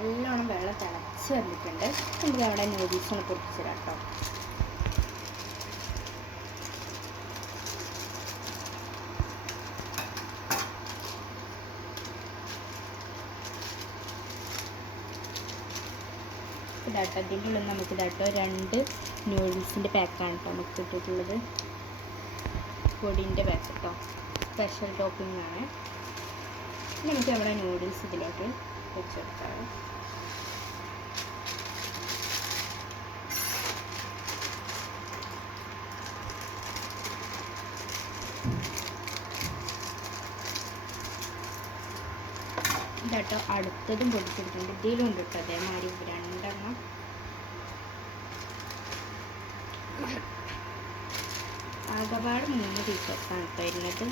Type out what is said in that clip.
നല്ലോണം വെള്ളം തിളച്ച് വന്നിട്ടുണ്ട്. നമുക്ക് അവിടെ നൂഡിൽസ് ഒന്ന് പൊട്ടിച്ചിടാം കേട്ടോ. ഇതാട്ടോ അതിൻ്റെ ഉള്ളിൽ നമുക്ക് ഇതാട്ടോ 2 നൂഡിൽസിൻ്റെ പാക്കാണ് കേട്ടോ നമുക്ക് കിട്ടിയിട്ടുള്ളത്. പൊടിൻ്റെ പാക്ക് കേട്ടോ, സ്പെഷ്യൽ ടോപ്പിംഗ് ആണ്. നമുക്ക് നമ്മുടെ നൂഡിൽസ് ഇതിലോട്ട് വെച്ചെടുക്കാം. ഇതാട്ടോ അടുത്തതും പൊടിച്ചെടുക്കുന്നുണ്ട്. ഇതിലും ഉണ്ട് കേട്ടോ അതേമാതിരി 2 എണ്ണം. ആകെപ്പാട് 3 പീസസാണ് കേട്ടോ വരുന്നത്.